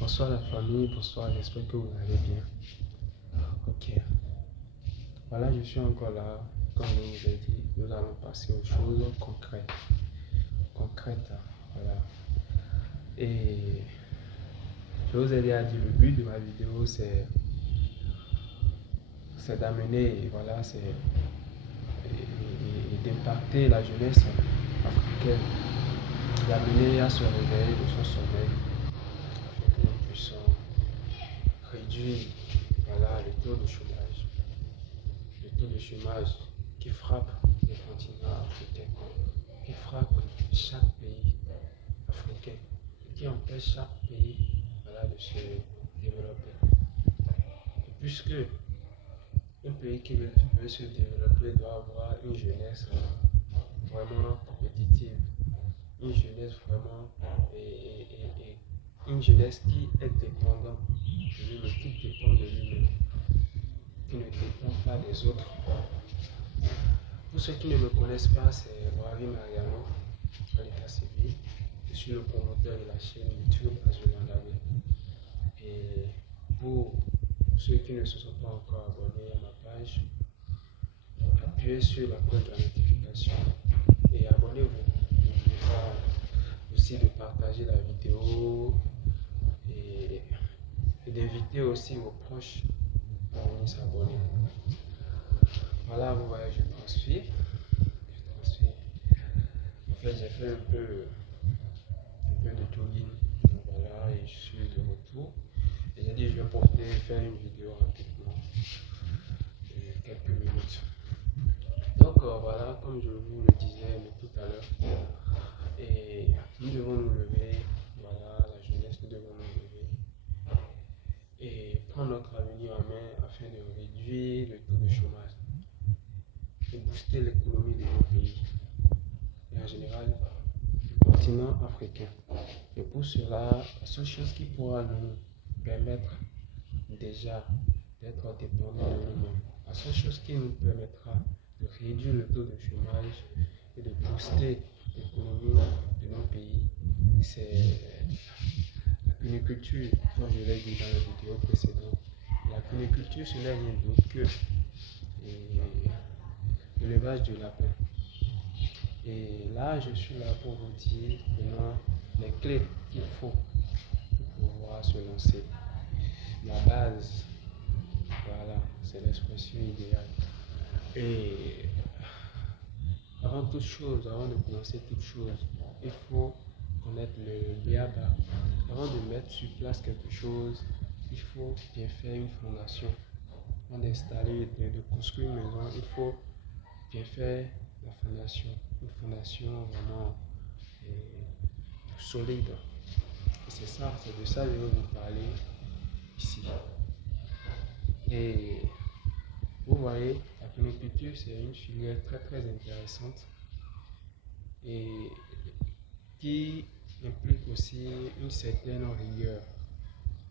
Bonsoir la famille, bonsoir, j'espère que vous allez bien. Ok, voilà, je suis encore là. Comme je vous ai dit, nous allons passer aux choses concrètes. Voilà. Et je vous ai déjà dit, le but de ma vidéo, c'est d'amener, voilà, d'impacter la jeunesse africaine, d'amener à se réveiller de son sommeil, afin que nous puissions réduire, voilà, le taux de chômage. Le taux de chômage qui frappe les continents africains, qui frappe chaque pays africain, et qui empêche chaque pays, voilà, de se développer. Et puisque un pays qui veut se développer doit avoir une jeunesse vraiment compétitive, une jeunesse vraiment et une jeunesse qui est dépendante de lui-même, qui dépend de lui-même, qui ne dépend pas des autres. Pour ceux qui ne me connaissent pas, c'est Bravi Mariano, à l'état civil. Je suis le promoteur de la chaîne YouTube Azulandawé. Et pour ceux qui ne se sont pas encore abonnés à ma page, appuyez sur la cloche de la notification et abonnez-vous. N'oubliez pas aussi de partager la vidéo et d'inviter aussi vos proches à venir s'abonner. Voilà, vous voyez, je transfère. En fait, j'ai fait un peu de jogging. Donc voilà, et je suis de retour. Et j'ai dit, je vais faire une vidéo rapidement, quelques minutes. Donc voilà, comme je vous le disais tout à l'heure, et nous devons nous lever, voilà, la jeunesse, nous devons nous lever et prendre notre avenir en main afin de réduire le taux de chômage et booster l'économie de nos pays et en général du continent africain. Et pour cela, la seule chose qui pourra nous permettre déjà d'être dépendants de nous-mêmes, la seule chose qui nous permettra de réduire le taux de chômage et de booster l'économie de nos pays, c'est la cuniculture, comme je l'ai dit dans la vidéo précédente. La cuniculture, ce n'est rien d'autre que l'élevage de lapins. Et là, je suis là pour vous dire maintenant les clés qu'il faut pour pouvoir se lancer. La base, voilà, c'est l'expression idéale. Et avant toute chose, avant de commencer toute chose, il faut connaître le BABA. Avant de mettre sur place quelque chose, il faut bien faire une fondation. Avant d'installer, de construire une maison, il faut bien faire la fondation. Une fondation vraiment solide. Et c'est ça, c'est de ça que je vais vous parler ici. Et vous voyez, la permaculture, c'est une filière très très intéressante et qui implique aussi une certaine rigueur.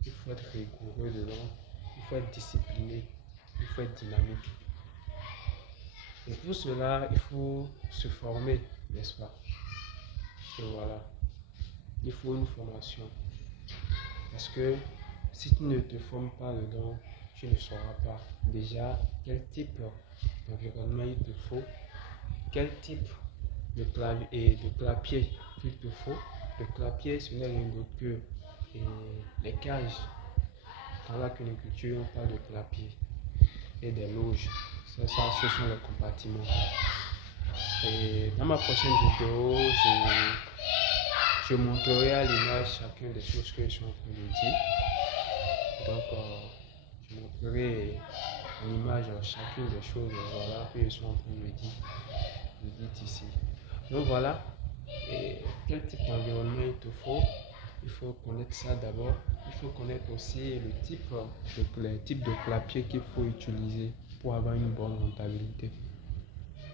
Il faut être rigoureux dedans, il faut être discipliné, il faut être dynamique. Et pour cela, il faut se former, n'est-ce pas? Et voilà, il faut une formation. Parce que si tu ne te formes pas dedans, tu ne sauras pas déjà quel type d'environnement il te faut, quel type de clapier il te faut. Le clapier, ce n'est rien d'autre que les cages. Dans la cuniculture, on parle de clapier et des loges. Ça, ce sont les compartiments. Et dans ma prochaine vidéo, je montrerai à l'image chacune des choses que je suis en train de dire. Donc, je montrerai en image chacune des choses voilà, que je suis en train de dire ici. Donc voilà, et quel type d'environnement il te faut. Il faut connaître ça d'abord. Il faut connaître aussi les types de clapiers qu'il faut utiliser pour avoir une bonne rentabilité,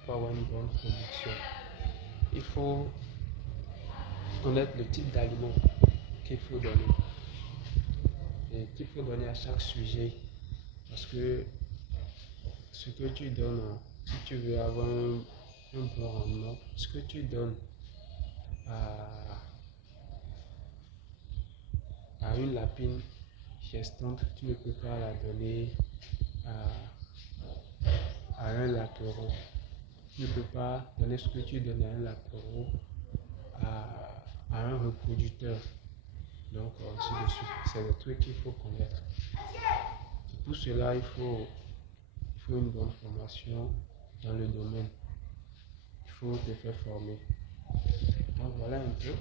pour avoir une bonne production. Il faut connaître le type d'aliments qu'il faut donner et qu'il faut donner à chaque sujet. Parce que ce que tu donnes, si tu veux avoir un bon rendement, ce que tu donnes à à une lapine gestante, tu ne peux pas la donner à un latéraux. Tu ne peux pas donner ce que tu donnes à un latéraux à un reproducteur. Donc, ainsi de suite. C'est le truc qu'il faut connaître. Et pour cela, il faut une bonne formation dans le domaine. Il faut te faire former. Donc, voilà un peu.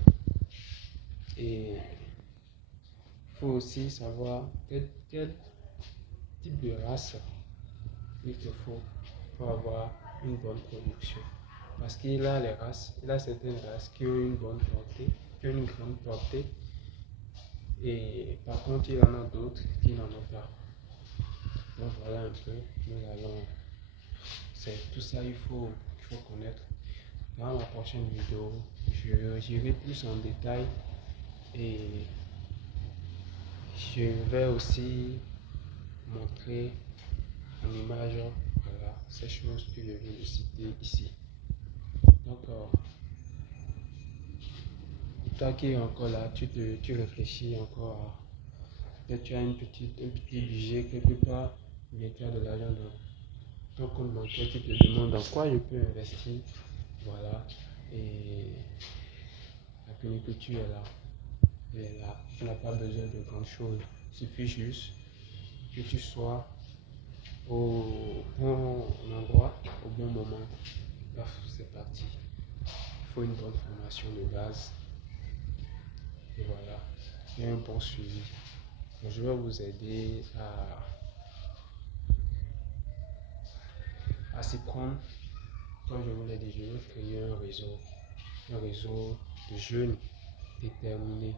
Et il faut aussi savoir quel type de race il te faut pour avoir une bonne production. Parce qu'il a les races, il a certaines races qui ont une bonne portée, qui ont une grande portée. Et par contre, il y en a d'autres qui n'en ont pas. Donc voilà un peu, c'est tout ça qu'il faut connaître. Dans la prochaine vidéo, j'irai plus en détail et je vais aussi montrer en image, voilà, ces choses que je viens de citer ici. Donc, toi qui es encore là, tu réfléchis encore à peut-être tu as un petit budget quelque part, mais tu as de l'argent dans ton compte bancaire, tu te demandes dans quoi je peux investir. Voilà. Et la puniculture est là. Elle est là. Tu n'as pas besoin de grand chose. Il suffit juste que tu sois au bon endroit, au bon moment. Paf, c'est parti. Il faut une bonne formation de base. Et voilà. Et un bon suivi. Donc, je vais vous aider à s'y prendre. Comme je vous l'ai dit, je vais créer un réseau de jeunes déterminés,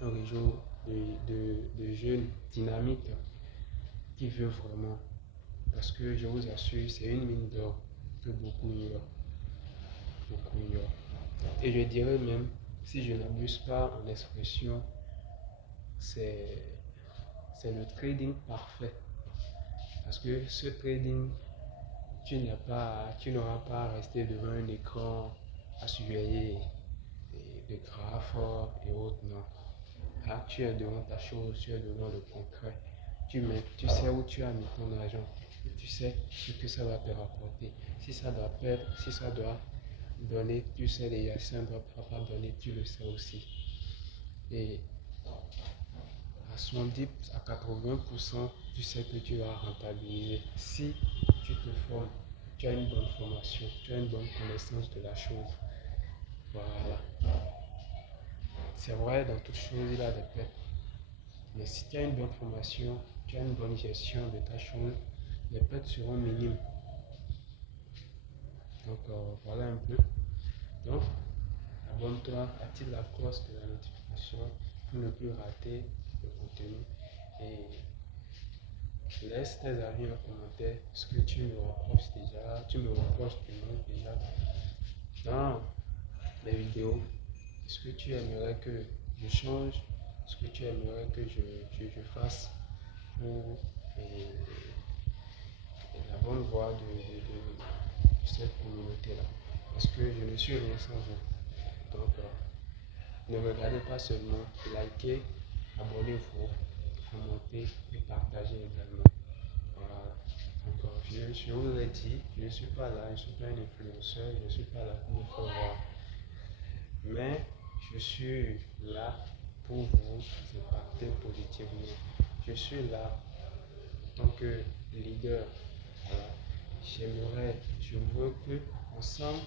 un réseau de jeunes dynamiques qui veulent vraiment. Parce que je vous assure, c'est une mine d'or que beaucoup ignorent. Beaucoup ignorent. Et je dirais même, si je n'abuse pas en expression, c'est le trading parfait. Parce que ce trading, tu n'auras pas à rester devant un écran à surveiller des graphes et autres, non. Là, tu es devant ta chose, tu es devant le concret. Tu sais où tu as mis ton argent. Et tu sais ce que ça va te rapporter. Si ça doit perdre, si ça doit donner, tu sais déjà, si ça ne doit pas donner, tu le sais aussi. Et à 70 à 80%, tu sais que tu vas rentabiliser. Si tu te formes, tu as une bonne formation, tu as une bonne connaissance de la chose. Voilà. C'est vrai, dans toute chose, il y a des pertes. Mais si tu as une bonne formation, tu as une bonne gestion de ta chose, les pertes seront minimes. Donc voilà un peu. Donc, abonne-toi, active la cloche de la notification pour ne plus rater le contenu. Et laisse tes avis en commentaire, ce que tu me reproches déjà, tu me reproches du monde déjà dans les vidéos. Ce que tu aimerais que je change, ce que tu aimerais que je fasse pour la bonne voie de cette communauté-là. Parce que je ne suis rien sans vous. Donc, ne regardez pas seulement, likez, abonnez-vous, commentez et partagez également. Voilà. Donc, je vous l'ai dit, je ne suis pas là, je ne suis pas un influenceur, je ne suis pas là pour vous faire voir. Mais je suis là pour vous impacter positivement. Je suis là en tant que leader. Voilà. Je veux que ensemble,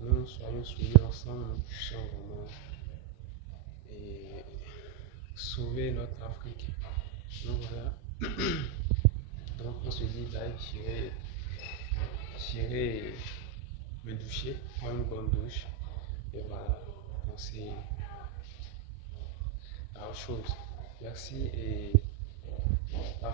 nous soyons soumis ensemble, nous puissions vraiment et sauver notre Afrique. Donc voilà. Donc on se dit là, j'irai me doucher, prendre une bonne douche. Et voilà, penser à autre chose. Merci et à